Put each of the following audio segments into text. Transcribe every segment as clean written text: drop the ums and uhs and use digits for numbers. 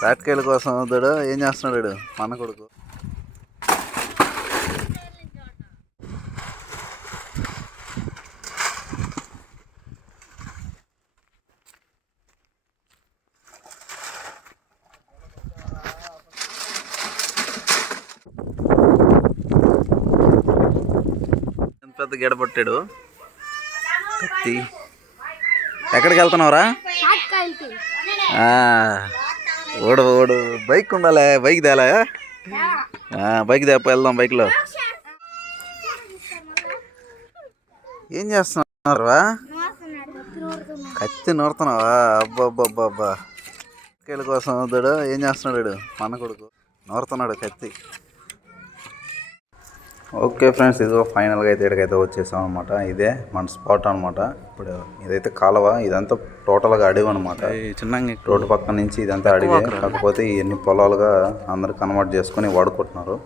తాటికాయల కోసం అవుతాడు. ఏం చేస్తున్నాడు మన కొడుకు? ఎంత పెద్ద గెడ పట్టాడు కత్తి. ఎక్కడికి వెళ్తున్నావురా? ఓడు ఓడు బైక్ ఉండాలి. బైక్ తేలా? బైక్ తేప వెళ్దాం. బైక్లో ఏం చేస్తున్నారా? కత్తి నూరుతున్నావా? అబ్బాబ్బాబ్బా కాయల కోసం అవుతాడు. ఏం చేస్తున్నాడు మన కొడుకు? నూరుతున్నాడు కత్తి. ఓకే ఫ్రెండ్స్, ఇదిగో ఫైనల్గా అయితే ఇక్కడికైతే వచ్చేసాం అనమాట. ఇదే మన స్పాట్ అనమాట. ఇప్పుడు ఇదైతే కాలువ, ఇదంతా టోటల్గా అడవి అనమాట. చిన్న రోడ్డు పక్క నుంచి ఇదంతా అడవి. కాకపోతే ఇవన్నీ పొలాలుగా అందరు కన్వర్ట్ చేసుకొని వాడుకుంటున్నారు.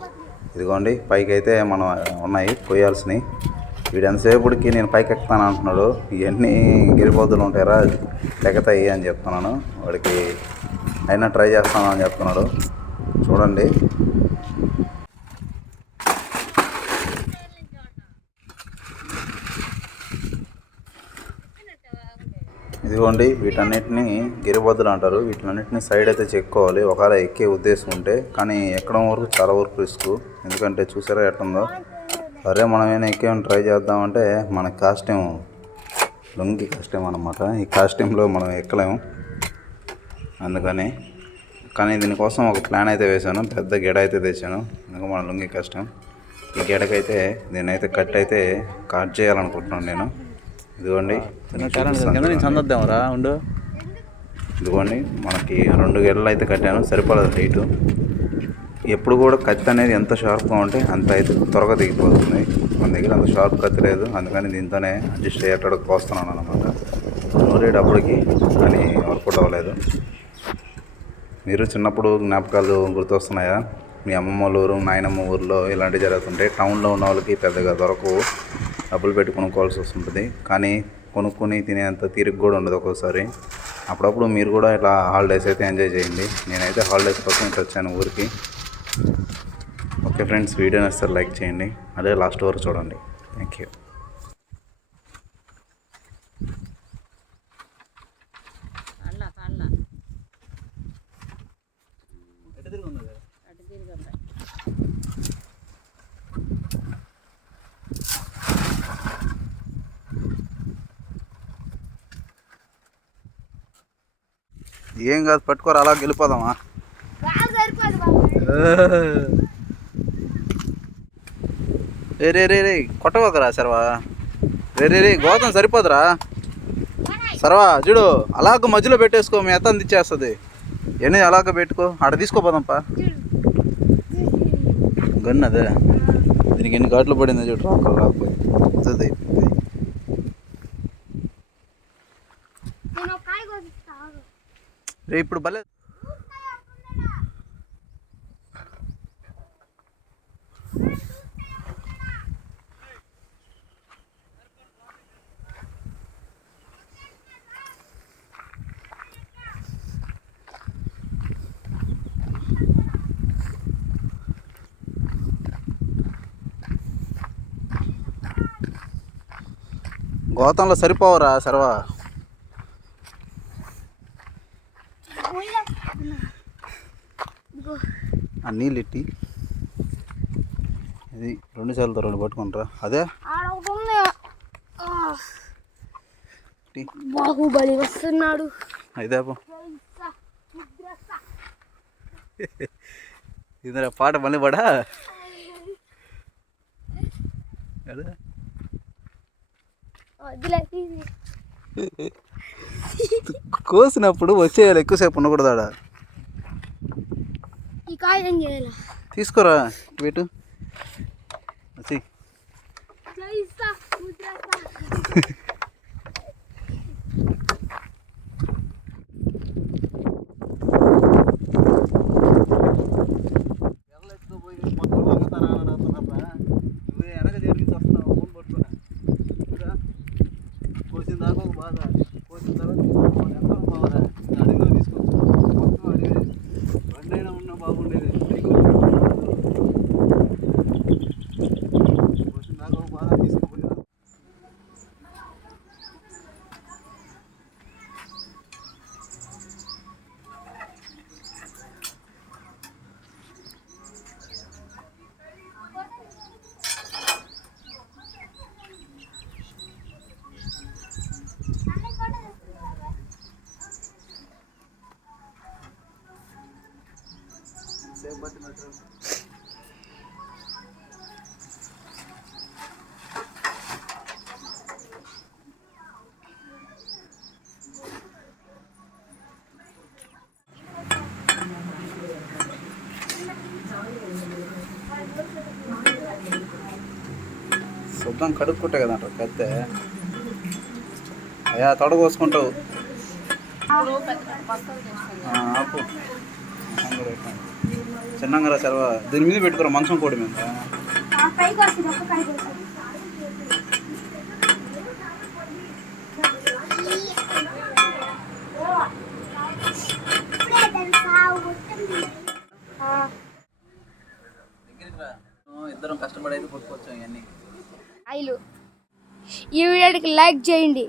ఇదిగోండి పైకి అయితే మనం ఉన్నాయి కొయ్యాల్సినవి. వీడు ఎంతసేపటికి నేను పైకి ఎక్కుతాను అంటున్నాడు. ఇవన్నీ గిరిపోతులు ఉంటాయరా, ఎగతాయి అని చెప్తున్నాను వాడికి. అయినా ట్రై చేస్తాను అని చెప్తున్నాడు. చూడండి ఇదిగోండి, వీటన్నిటిని గిరిబద్దులు అంటారు. వీటన్నిటిని సైడ్ అయితే చెక్కోవాలి ఒకవేళ ఎక్కే ఉద్దేశం ఉంటే. కానీ ఎక్కడం వరకు చాలా వరకు రిస్క్. ఎందుకంటే చూసారా ఎట్టుందో. సరే మనమేనా ఎక్కేమని ట్రై చేద్దామంటే మన కాస్ట్యూమ్ లుంగి కాస్ట్యూమ్ అనమాట. ఈ కాస్ట్యూమ్లో మనం ఎక్కలేము. అందుకని కానీ దీనికోసం ఒక ప్లాన్ అయితే వేశాను. పెద్ద గెడ అయితే తెచ్చాను. ఎందుకు మన లుంగి కాస్ట్యూమ్. ఈ గెడకైతే దీన్నైతే కట్ చేయాలనుకుంటున్నాను నేను. ఇదిగోండి చందద్దామరా ఉండు. ఇదిగోండి మనకి 2 గెడలు అయితే కట్టాను. సరిపడదు హైట్. ఎప్పుడు కూడా కత్తి అనేది ఎంత షార్ప్గా ఉంటే అంత అయితే త్వరగా దిగిపోతుంది. మన దగ్గర అంత షార్ప్ కత్తి లేదు. అందుకని దీంతోనే అడ్జస్ట్ అయ్యేటప్పుడు కోస్తున్నాను అనమాట. నూరేటప్పటికి కానీ వర్కౌట్ అవ్వలేదు. మీరు చిన్నప్పుడు జ్ఞాపకాలు గుర్తొస్తున్నాయా? మీ అమ్మమ్మ ఊరు, నాయనమ్మ ఊరిలో ఇలాంటివి జరుగుతుంటాయి. టౌన్లో ఉన్న వాళ్ళకి పెద్దగా దొరకవు. డబ్బులు పెట్టి కొనుక్కోవాల్సి వస్తుంటుంది. కానీ కొనుక్కొని తినేంత తీరిక కూడా ఉండదు ఒక్కోసారి. అప్పుడప్పుడు మీరు కూడా ఇట్లా హాలిడేస్ అయితే ఎంజాయ్ చేయండి. నేనైతే హాలిడేస్ కోసం ఇట్లా వచ్చాను ఊరికి. ఓకే ఫ్రెండ్స్, వీడియో నచ్చితే లైక్ చేయండి. అదే లాస్ట్ వరకు చూడండి. Thank you. ఏం కాదు, పట్టుకోరు, అలా వెళ్ళిపోదామా? రే రే రే కొట్టవద్దురా సర్వా. రే గోతం సరిపోదురా సర్వా. చూడు అలాగ మధ్యలో పెట్టేసుకో, మీ అత్త అందిచ్చేస్తుంది. ఎన్ని అలాగ పెట్టుకో. ఆడ తీసుకోపోదాంపా. గన్ను అదే, దీనికి ఎన్ని ఘాట్లు పడిందో చూడు. రాకలు రాకపోయి వస్తుంది. రే ఇప్పుడు భలే గోతంలో సరిపోవరా సర్వా. ఆ నీళ్ళు ఎట్టి ఇది 2 సార్లతో 2 పట్టుకుంటారా. అదే బాహుబలి వస్తున్నాడు. అయితే ఇది పాట మళ్ళీ పడా. కోసినప్పుడు వచ్చేయాలి, ఎక్కువసేపు ఉండకూడదాడా. తీసుకోరా వీటు. వెనక జరిగి వస్తున్నావు ఫోన్ పట్టుకున్నా. కోసిన దాకా ఒక బాధ, కోసిన తర్వాత ఎంత బాగా అడవిలో తీసుకొచ్చు. మొత్తం అడవి శుద్ధం కడుక్కుంటే కదంట కత్తే. అయ్యా తొడ కోసుకుంటావు. ఆపు చిన్నంగా సెలవు దీని మీద పెట్టుకురా మంచం కోడి మీద. ఇద్దరం కష్టపడి అయితే పుట్టుకొచ్చాం ఇవన్నీ. ఈ వీడియోకి లైక్ చేయండి.